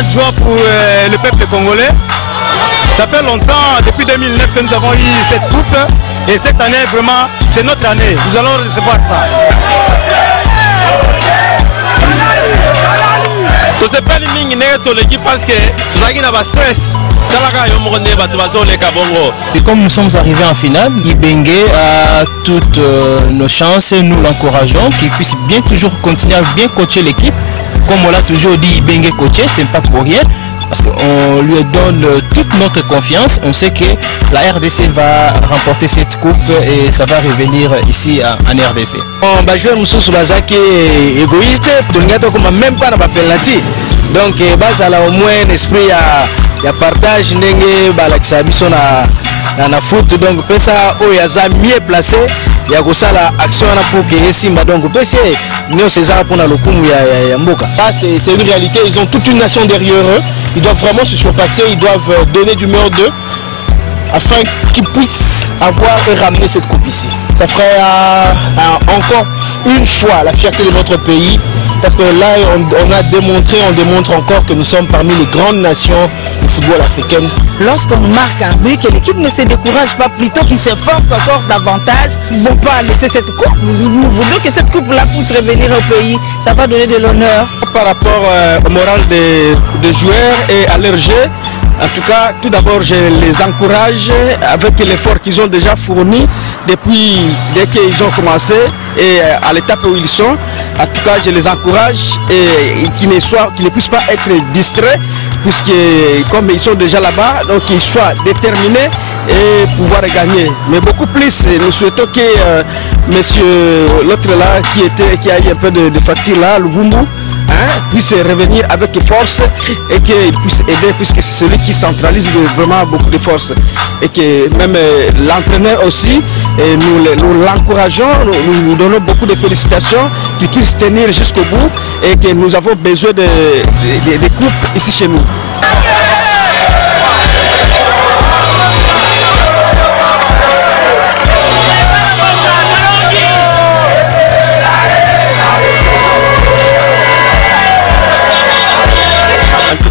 grande joie pour le peuple congolais. Ça fait longtemps, depuis 2009 que nous avons eu cette coupe. Et cette année, vraiment, c'est notre année. Nous allons recevoir ça. Tu sais pas l'équipe parce que nous avons un stress. Et comme nous sommes arrivés en finale, Ibenge a toutes nos chances, nous l'encourageons, qu'il puisse bien toujours continuer à bien coacher l'équipe. Comme on l'a toujours dit, Ibenge coacher, c'est pas pour rien, parce qu'on lui donne toute notre confiance. On sait que la RDC va remporter cette coupe et ça va revenir ici en RDC. On va jouer Moussous Bazaki égoïste, même pas dans la penalty. Donc, base à au moins un esprit il y a partage ndenge balakisa biso na foot, donc pesa o yaza mieux placé ya kosala action na pour que Simba, donc pesa nous c'est ça pour na lokumu ya mboka. C'est une réalité, ils ont toute une nation derrière eux, ils doivent vraiment se surpasser, ils doivent donner du meilleur d'eux afin qu'ils puissent avoir et ramener cette coupe ici. Ça ferait encore une fois la fierté de notre pays, parce que là on démontre encore que nous sommes parmi les grandes nations du football africain. Lorsqu'on marque un but, que l'équipe ne se décourage pas, plutôt qu'ils s'efforcent encore davantage, ils ne vont pas laisser cette coupe. Nous voulons que cette coupe-là puisse revenir au pays, ça va donner de l'honneur. Par rapport au moral des joueurs et à leur jeu, en tout cas, tout d'abord, je les encourage avec l'effort qu'ils ont déjà fourni depuis dès qu'ils ont commencé et à l'étape où ils sont. En tout cas, je les encourage et qu'ils ne puissent pas être distraits, puisque comme ils sont déjà là-bas, donc ils soient déterminés et pouvoir gagner. Mais beaucoup plus, nous souhaitons que monsieur l'autre là qui a eu un peu de facture là, Luvumbu, puisse revenir avec force et qu'il puisse aider, puisque c'est celui qui centralise vraiment beaucoup de force. Et que même l'entraîneur aussi, et nous l'encourageons, nous donnons beaucoup de félicitations, qu'il puisse tenir jusqu'au bout et que nous avons besoin de coupes ici chez nous.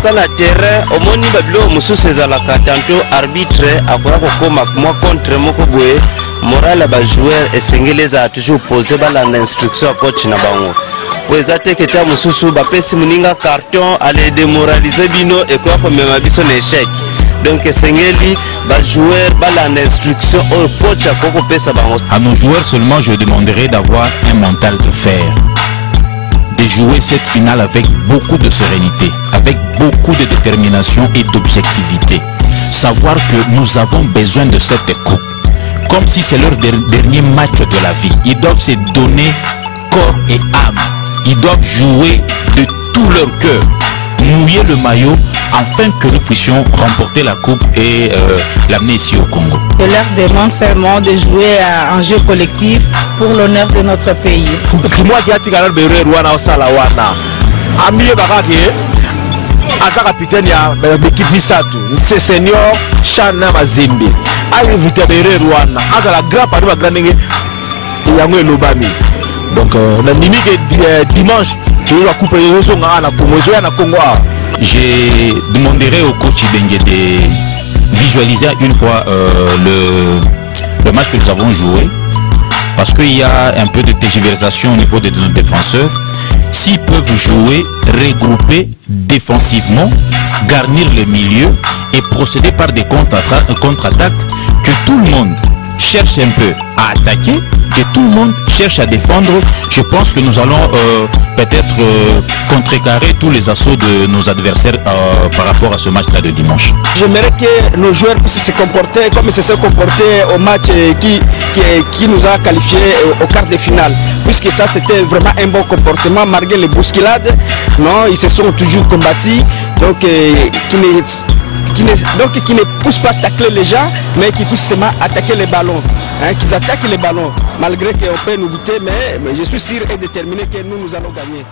Dans la terre, au moni babilo musu sezalaka tantôt arbitre akoya kokoma moi contre moko boye moral ba joueur esengeleza toujours poser bala na instruction coach na bango poeza te keta mususu ba pesi muninga carton aller démoraliser bino et quoi comme ma biso na échec. Donc esengeli ba joueur bala na instruction au coach akoko pesa bango. À nos joueurs seulement je demanderai d'avoir un mental de fer, de jouer cette finale avec beaucoup de sérénité, avec beaucoup de détermination et d'objectivité. Savoir que nous avons besoin de cette coupe, comme si c'est leur dernier match de la vie. Ils doivent se donner corps et âme. Ils doivent jouer de tout leur cœur, mouiller le maillot, afin que nous puissions remporter la coupe et l'amener ici au Congo. Je leur demande seulement de jouer un jeu collectif pour l'honneur de notre pays. Aza capitaine ya l'équipe Misatu, c'est senior Chana Mazembe. Ayo vitabere Rwanda. Aza la grand pari ba grandingue yango elobami. Donc na nimike dimanche, tu vas couper les choses na Congo, na Congo. Je demanderai au coach Ibenge de visualiser une fois le match que nous avons joué, parce qu'il y a un peu de tergiversation au niveau de nos défenseurs. S'ils peuvent jouer, regrouper défensivement, garnir le milieu et procéder par des contre-attaques, que tout le monde cherche un peu à attaquer, que tout le monde cherche à défendre, je pense que nous allons peut-être contrecarrer tous les assauts de nos adversaires par rapport à ce match-là de dimanche. J'aimerais que nos joueurs puissent se comporter comme ils se sont comportés au match qui nous a qualifiés au quart de finale. Puisque ça c'était vraiment un bon comportement malgré les bousculades. Non, ils se sont toujours combattus. Donc qui ne poussent pas tacler les gens, mais qui puissent seulement attaquer les ballons. Qu'ils attaquent les ballons, malgré qu'on peut nous buter, mais je suis sûr et déterminé que nous allons gagner.